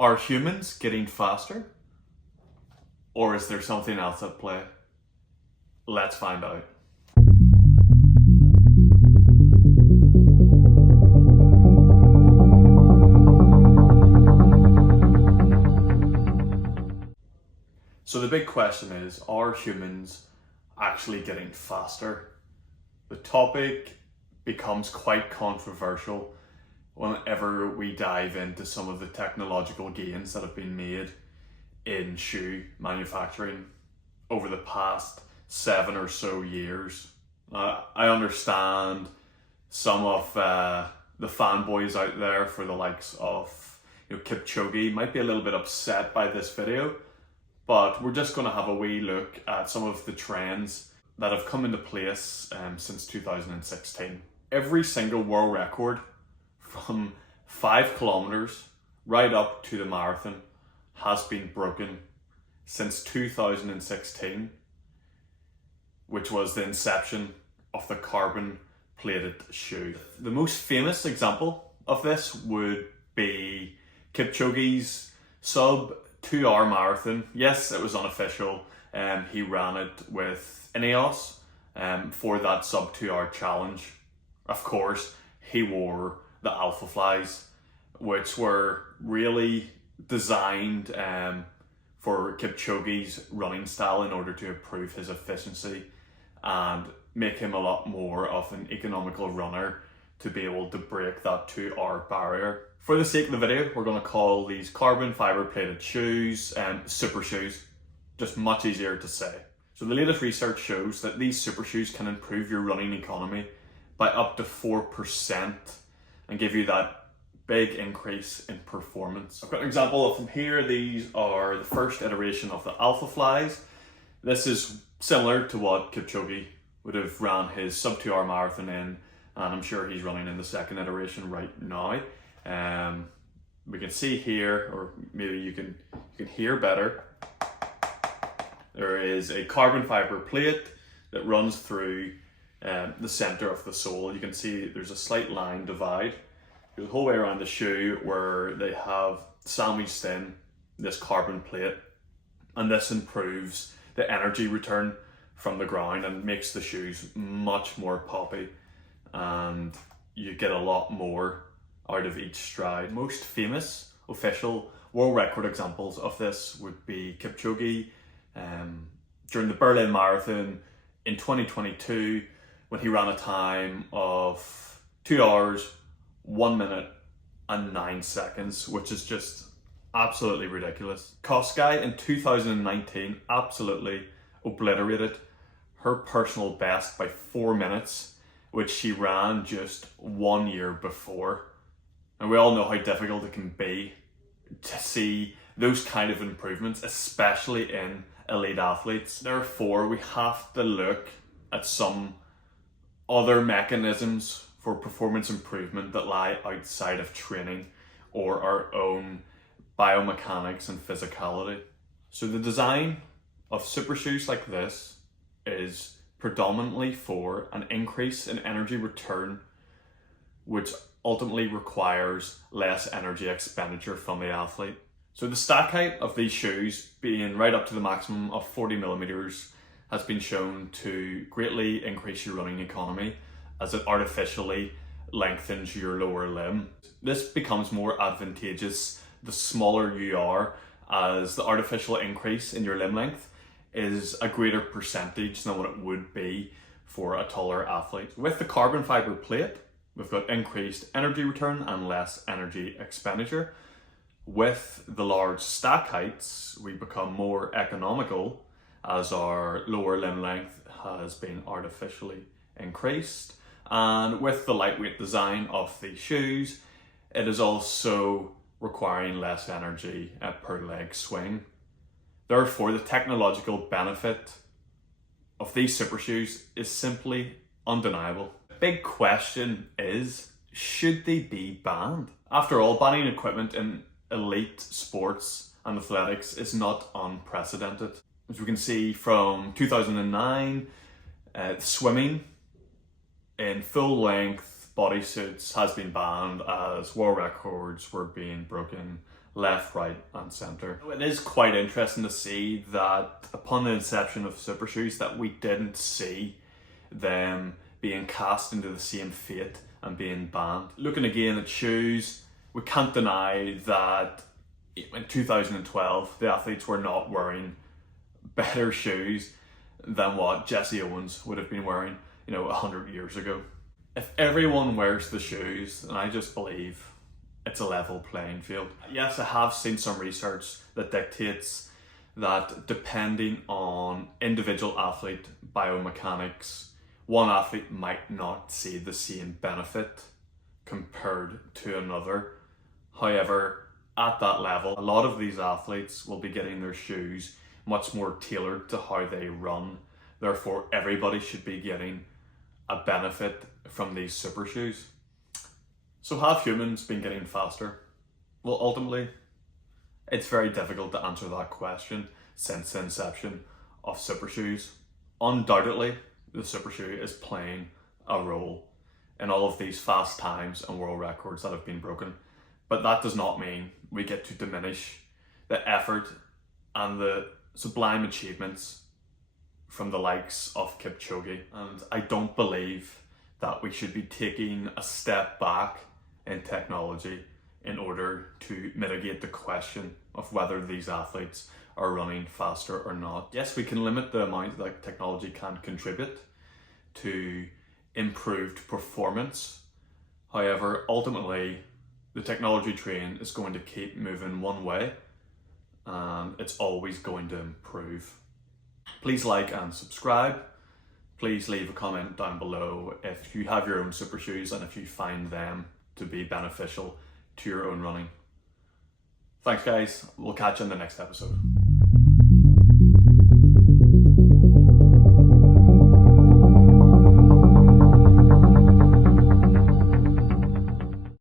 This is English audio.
Are humans getting faster? Or is there something else at play? Let's find out. So the big question is, are humans actually getting faster? The topic becomes quite controversial whenever we dive into some of the technological gains that have been made in shoe manufacturing over the past 7 or so years. I understand some of the fanboys out there for the likes of Kipchoge might be a little bit upset by this video, but we're just going to have a wee look at some of the trends that have come into place since 2016. Every single world record from 5 kilometers right up to the marathon has been broken since 2016, which was the inception of the carbon plated shoe. The most famous example of this would be Kipchoge's sub 2-hour marathon. Yes, it was unofficial. He ran it with Ineos for that sub 2-hour challenge. Of course, he wore the Alpha Flies, which were really designed for Kipchoge's running style in order to improve his efficiency and make him a lot more of an economical runner to be able to break that 2-hour barrier. For the sake of the video, we're going to call these carbon fiber plated shoes super shoes. Just much easier to say. So the latest research shows that these super shoes can improve your running economy by up to 4% and give you that big increase in performance. I've got an example of them here. These are the first iteration of the Alpha Flies. This is similar to what Kipchoge would have ran his sub 2-hour marathon in, and I'm sure he's running in the second iteration right now. We can see here, or maybe you can hear better, there is a carbon fiber plate that runs through the center of the sole. You can see there's a slight line divide the whole way around the shoe where they have sandwiched in this carbon plate, and this improves the energy return from the ground and makes the shoes much more poppy, and you get a lot more out of each stride. Most famous official world record examples of this would be Kipchoge during the Berlin Marathon in 2022 when he ran a time of 2 hours, 1 minute and 9 seconds, which is just absolutely ridiculous. Kipchoge in 2019 absolutely obliterated her personal best by 4 minutes, which she ran just 1 year before. And we all know how difficult it can be to see those kind of improvements, especially in elite athletes. Therefore, we have to look at some other mechanisms for performance improvement that lie outside of training or our own biomechanics and physicality. So the design of super shoes like this is predominantly for an increase in energy return, which ultimately requires less energy expenditure from the athlete. So the stack height of these shoes, being right up to the maximum of 40 millimeters, has been shown to greatly increase your running economy as it artificially lengthens your lower limb. This becomes more advantageous the smaller you are, as the artificial increase in your limb length is a greater percentage than what it would be for a taller athlete. With the carbon fiber plate, we've got increased energy return and less energy expenditure. With the large stack heights, we become more economical as our lower limb length has been artificially increased. And with the lightweight design of the shoes, it is also requiring less energy per leg swing. Therefore, the technological benefit of these super shoes is simply undeniable. The big question is, should they be banned? After all, banning equipment in elite sports and athletics is not unprecedented. As we can see from 2009, swimming in full-length bodysuits has been banned as world records were being broken left, right and centre. It is quite interesting to see that upon the inception of super shoes that we didn't see them being cast into the same fate and being banned. Looking again at shoes, we can't deny that in 2012 the athletes were not wearing better shoes than what Jesse Owens would have been wearing, 100 years ago. If everyone wears the shoes, then I just believe it's a level playing field. Yes, I have seen some research that dictates that depending on individual athlete biomechanics, one athlete might not see the same benefit compared to another. However, at that level, a lot of these athletes will be getting their shoes much more tailored to how they run. Therefore, everybody should be getting a benefit from these super shoes. So have humans been getting faster? Well, ultimately, it's very difficult to answer that question since the inception of super shoes. Undoubtedly, the super shoe is playing a role in all of these fast times and world records that have been broken. But that does not mean we get to diminish the effort and the sublime achievements from the likes of Kipchoge. And I don't believe that we should be taking a step back in technology in order to mitigate the question of whether these athletes are running faster or not. Yes, we can limit the amount that technology can contribute to improved performance. However, ultimately, the technology train is going to keep moving one way and it's always going to improve. Please like and subscribe. Please leave a comment down below if you have your own super shoes and if you find them to be beneficial to your own running. Thanks guys, we'll catch you in the next episode.